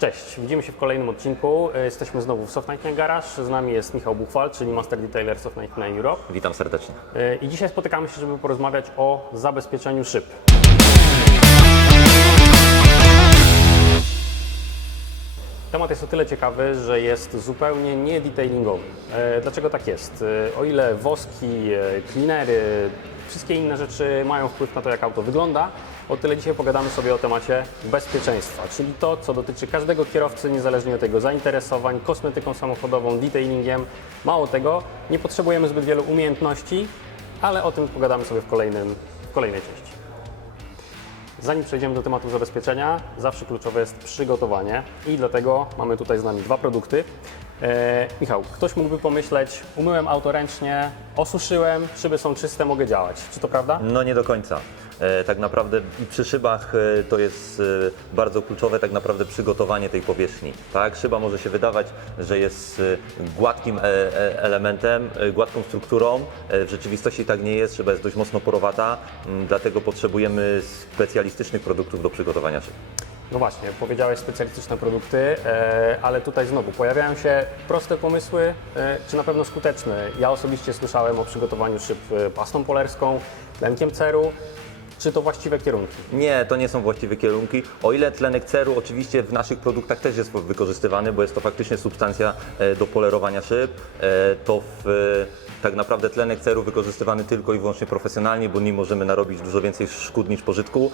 Cześć, widzimy się w kolejnym odcinku. Jesteśmy znowu w Soft 99 Garage. Z nami jest Michał Buchwal, czyli Master Detailer Soft 99 Europe. Witam serdecznie. I dzisiaj spotykamy się, żeby porozmawiać o zabezpieczeniu szyb. Temat jest o tyle ciekawy, że jest zupełnie nie detailingowy. Dlaczego tak jest? O ile woski, cleanery, wszystkie inne rzeczy mają wpływ na to, jak auto wygląda, o tyle dzisiaj pogadamy sobie o temacie bezpieczeństwa, czyli to, co dotyczy każdego kierowcy, niezależnie od jego zainteresowań, kosmetyką samochodową, detailingiem. Mało tego, nie potrzebujemy zbyt wielu umiejętności, ale o tym pogadamy sobie w kolejnej części. Zanim przejdziemy do tematu zabezpieczenia, zawsze kluczowe jest przygotowanie i dlatego mamy tutaj z nami dwa produkty. Michał, ktoś mógłby pomyśleć, umyłem auto ręcznie, osuszyłem, szyby są czyste, mogę działać. Czy to prawda? No nie do końca. Tak naprawdę i przy szybach to jest bardzo kluczowe tak naprawdę przygotowanie tej powierzchni. Tak? Szyba może się wydawać, że jest gładkim elementem, gładką strukturą. W rzeczywistości tak nie jest, szyba jest dość mocno porowata, dlatego potrzebujemy specjalistycznych produktów do przygotowania szyb. No właśnie, powiedziałeś specjalistyczne produkty, ale tutaj znowu pojawiają się proste pomysły, czy na pewno skuteczne. Ja osobiście słyszałem o przygotowaniu szyb pastą polerską, tlenkiem ceru. Czy to właściwe kierunki? Nie, to nie są właściwe kierunki. O ile tlenek ceru oczywiście w naszych produktach też jest wykorzystywany, bo jest to faktycznie substancja do polerowania szyb, to tak naprawdę tlenek ceru wykorzystywany tylko i wyłącznie profesjonalnie, bo nim możemy narobić dużo więcej szkód niż pożytku.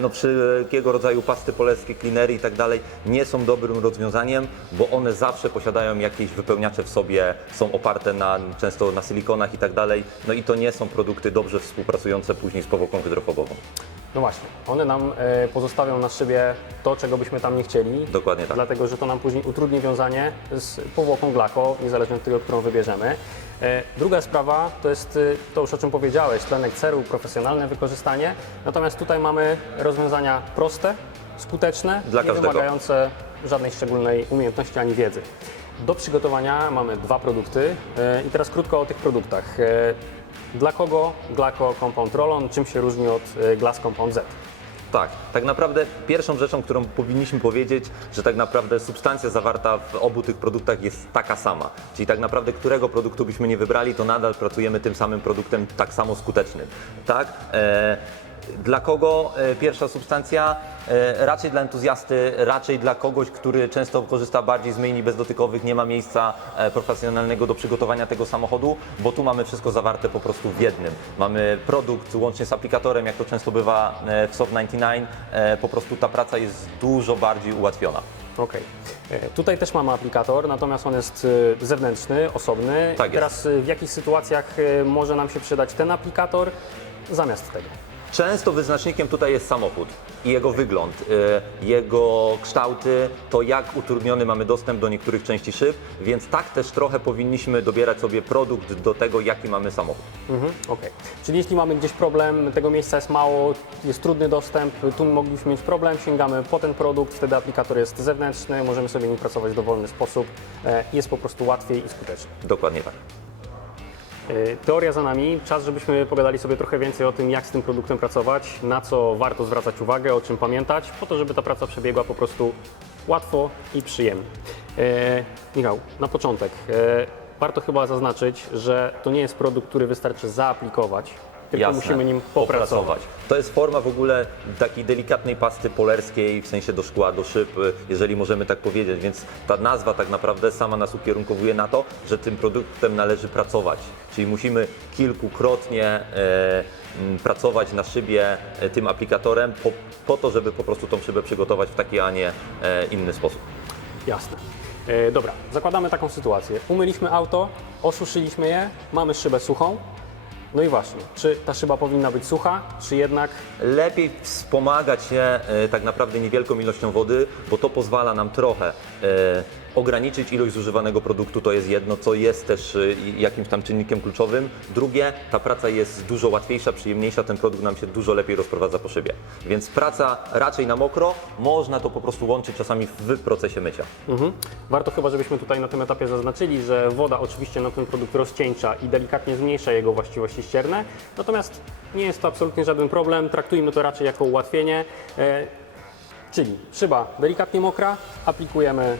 No, wszelkiego rodzaju pasty polerskie, cleanery i tak dalej nie są dobrym rozwiązaniem, bo one zawsze posiadają jakieś wypełniacze w sobie, są oparte często na silikonach i tak dalej. No i to nie są produkty dobrze współpracujące później z powłoką hydrofobową. No właśnie, one nam pozostawią na szybie to, czego byśmy tam nie chcieli. Dokładnie tak. Dlatego, że to nam później utrudni wiązanie z powłoką glako, niezależnie od tego, którą wybierzemy. Druga sprawa to jest to już, o czym powiedziałeś, tlenek ceru, profesjonalne wykorzystanie. Natomiast tutaj mamy rozwiązania proste, skuteczne, Dla nie każdego. wymagające żadnej szczególnej umiejętności ani wiedzy. Do przygotowania mamy dwa produkty i teraz krótko o tych produktach. Dla kogo Glaco Compound Roll-On, czym się różni od Glass Compound Z? Tak naprawdę pierwszą rzeczą, którą powinniśmy powiedzieć, że tak naprawdę substancja zawarta w obu tych produktach jest taka sama. Czyli tak naprawdę którego produktu byśmy nie wybrali, to nadal pracujemy tym samym produktem tak samo skutecznym. Tak? Dla kogo pierwsza substancja? Raczej dla entuzjasty, raczej dla kogoś, który często korzysta bardziej z myjni bezdotykowych, nie ma miejsca profesjonalnego do przygotowania tego samochodu, bo tu mamy wszystko zawarte po prostu w jednym. Mamy produkt łącznie z aplikatorem, jak to często bywa w Soft 99, po prostu ta praca jest dużo bardziej ułatwiona. Okej. Tutaj też mamy aplikator, natomiast on jest zewnętrzny, osobny. Tak jest. Teraz w jakich sytuacjach może nam się przydać ten aplikator zamiast tego? Często wyznacznikiem tutaj jest samochód i jego wygląd, jego kształty, to jak utrudniony mamy dostęp do niektórych części szyb, więc tak też trochę powinniśmy dobierać sobie produkt do tego, jaki mamy samochód. Okej. Czyli jeśli mamy gdzieś problem, tego miejsca jest mało, jest trudny dostęp, tu moglibyśmy mieć problem, sięgamy po ten produkt, wtedy aplikator jest zewnętrzny, możemy sobie nim pracować w dowolny sposób, jest po prostu łatwiej i skuteczniej. Dokładnie tak. Teoria za nami, czas, żebyśmy pogadali sobie trochę więcej o tym, jak z tym produktem pracować, na co warto zwracać uwagę, o czym pamiętać, po to, żeby ta praca przebiegła po prostu łatwo i przyjemnie. Michał, na początek, warto chyba zaznaczyć, że to nie jest produkt, który wystarczy zaaplikować, tylko Jasne. musimy nim popracować. To jest forma w ogóle takiej delikatnej pasty polerskiej, w sensie do szkła, do szyb, jeżeli możemy tak powiedzieć, więc ta nazwa tak naprawdę sama nas ukierunkowuje na to, że tym produktem należy pracować, czyli musimy kilkukrotnie pracować na szybie tym aplikatorem po to, żeby po prostu tą szybę przygotować w taki, a nie inny sposób. Jasne. Dobra, zakładamy taką sytuację. Umyliśmy auto, osuszyliśmy je, mamy szybę suchą. No i właśnie, czy ta szyba powinna być sucha, czy jednak... Lepiej wspomagać się tak naprawdę niewielką ilością wody, bo to pozwala nam trochę ograniczyć ilość zużywanego produktu, to jest jedno, co jest też jakimś tam czynnikiem kluczowym. Drugie, ta praca jest dużo łatwiejsza, przyjemniejsza, ten produkt nam się dużo lepiej rozprowadza po szybie. Więc praca raczej na mokro, można to po prostu łączyć czasami w procesie mycia. Warto chyba, żebyśmy tutaj na tym etapie zaznaczyli, że woda oczywiście na ten produkt rozcieńcza i delikatnie zmniejsza jego właściwości ścierne, natomiast nie jest to absolutnie żaden problem, traktujmy to raczej jako ułatwienie. Czyli szyba delikatnie mokra, aplikujemy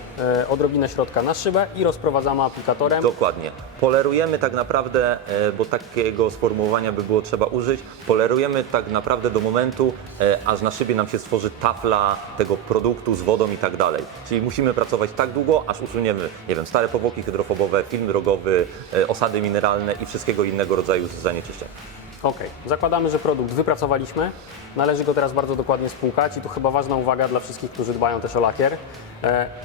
odrobinę środka na szybę i rozprowadzamy aplikatorem. Dokładnie. Polerujemy tak naprawdę, bo takiego sformułowania by było trzeba użyć, polerujemy tak naprawdę do momentu, aż na szybie nam się stworzy tafla tego produktu z wodą i tak dalej. Czyli musimy pracować tak długo, aż usuniemy, nie wiem, stare powłoki hydrofobowe, film drogowy, osady mineralne i wszystkiego innego rodzaju zanieczyszczeń. Ok, zakładamy, że produkt wypracowaliśmy. Należy go teraz bardzo dokładnie spłukać i tu chyba ważna uwaga dla wszystkich, którzy dbają też o lakier,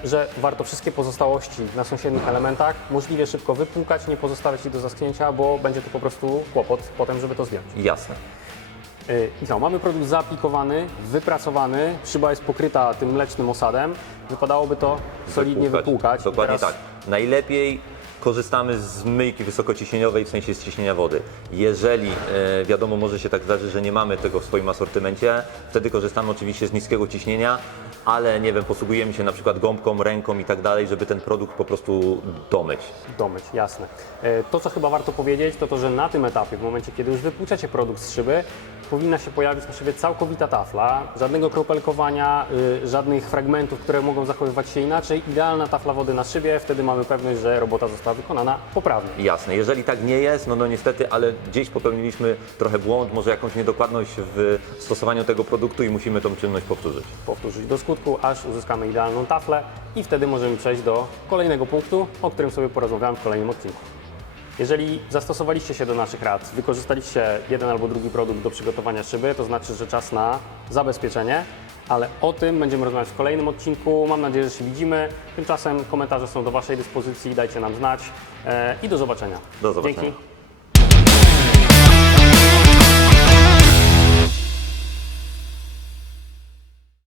że warto wszystkie pozostałości na sąsiednich elementach możliwie szybko wypłukać, nie pozostawiać ich do zaschnięcia, bo będzie to po prostu kłopot potem, żeby to zdjąć. Jasne. Michał, mamy produkt zaaplikowany, wypracowany, szyba jest pokryta tym mlecznym osadem, wypadałoby to solidnie wypłukać. Dokładnie Teraz tak. Najlepiej korzystamy z myjki wysokociśnieniowej, w sensie z ciśnienia wody. Jeżeli, wiadomo, może się tak zdarzyć, że nie mamy tego w swoim asortymencie, wtedy korzystamy oczywiście z niskiego ciśnienia, ale nie wiem, posługujemy się na przykład gąbką, ręką i tak dalej, żeby ten produkt po prostu domyć. Domyć, jasne. To, co chyba warto powiedzieć, to to, że na tym etapie, w momencie, kiedy już wypłuczecie produkt z szyby, powinna się pojawić na szybie całkowita tafla, żadnego kropelkowania, żadnych fragmentów, które mogą zachowywać się inaczej. Idealna tafla wody na szybie, wtedy mamy pewność, że robota została wykonana poprawnie. Jasne, jeżeli tak nie jest, no niestety, ale gdzieś popełniliśmy trochę błąd, może jakąś niedokładność w stosowaniu tego produktu i musimy tą czynność powtórzyć. Powtórzyć do skutku, aż uzyskamy idealną taflę i wtedy możemy przejść do kolejnego punktu, o którym sobie porozmawiałem w kolejnym odcinku. Jeżeli zastosowaliście się do naszych rad, wykorzystaliście jeden albo drugi produkt do przygotowania szyby, to znaczy, że czas na zabezpieczenie, ale o tym będziemy rozmawiać w kolejnym odcinku. Mam nadzieję, że się widzimy. Tymczasem komentarze są do Waszej dyspozycji, dajcie nam znać i do zobaczenia. Do zobaczenia. Dzięki.